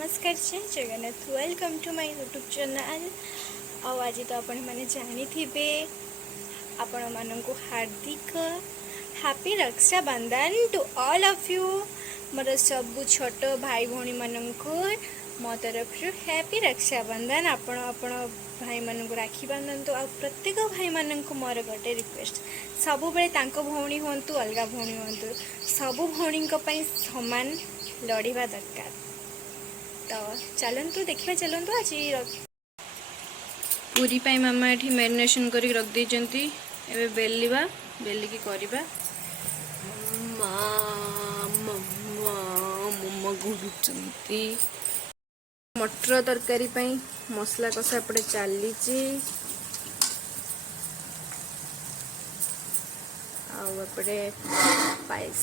नमस्कार जय Jagannath welcome to my YouTube channel. आज तो आपण मैंने जानी थे आपण मानक हार्दिक हैप्पी रक्षा बंधन टू ऑल ऑफ यू। मोर सब छोट भाई भौणी मानक मो तरफ हैप्पी रक्षा बंधन। आपण आपण भाई मानक राखी बांधतु। आ प्रत्येक भाई मानक मोर गोटे रिक्वेस्ट, सब बेले भौणी हूँ अलग भौणी हूँ सबू भौणी समान लड़वा दरकार। तो चलतु देखा चलतु आज पूरी पाई मामा ये मैरिनेशन कर रख देती। एवं बेलिबा बेलिकी करवा मम्मा गुड़ुचंती। मटर तरकारी मसला कषा एपटे चली आपटे पायस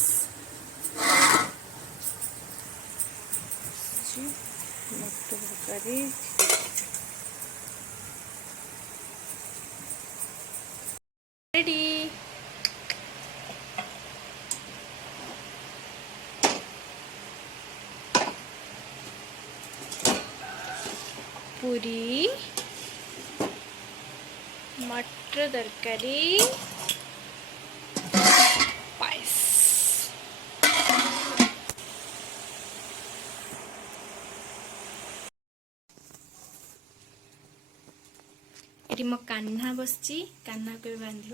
मटर तरकारी रेडी। पूरी मटर तरकारी पायस। ये मो कान्हा बसची, कान्हा के बांधी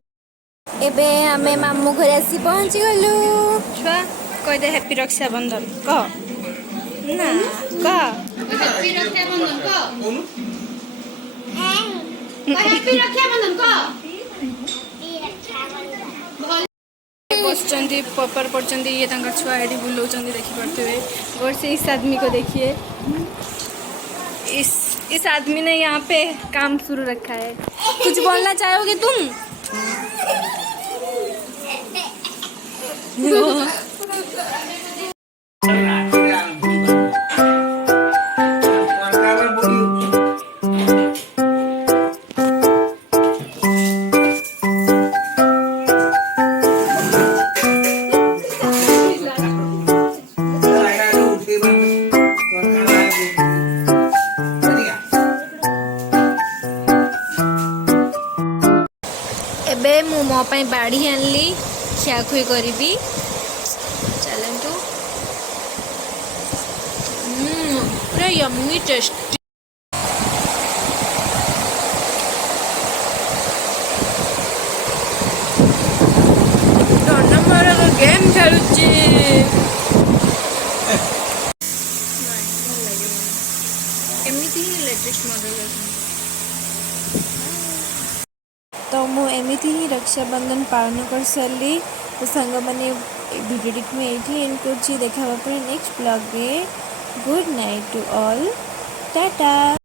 एबे हमें मामू घर आसी पहुंची गलु। छुआ कह दे हैप्पी रक्षा बंधन कह ना कह हैप्पी रक्षा बंधन कह हैप्पी रक्षा बंधन कह। बसचंदी पेपर पढ़चंदी ये तांका छुआ एडी बुलाउचंदी देखि पड़ते और से इस आदमी को देखिए। इस आदमी ने यहाँ पे काम शुरू रखा है। कुछ बोलना चाहोगे तुम? एबे मु मो पाई बाड़ी आनली खियाखुई करी। चलतु पूरा यम्मी टेस्टी। गेम खेलुची एमती ही लेटेस्ट मॉडल। तो मु एमती ही रक्षाबंधन पालन कर सारी। तो सांग मैंने वीडियो में ये एंड कर देखा नेक्स्ट ब्लॉग में। Good night to all, Tata.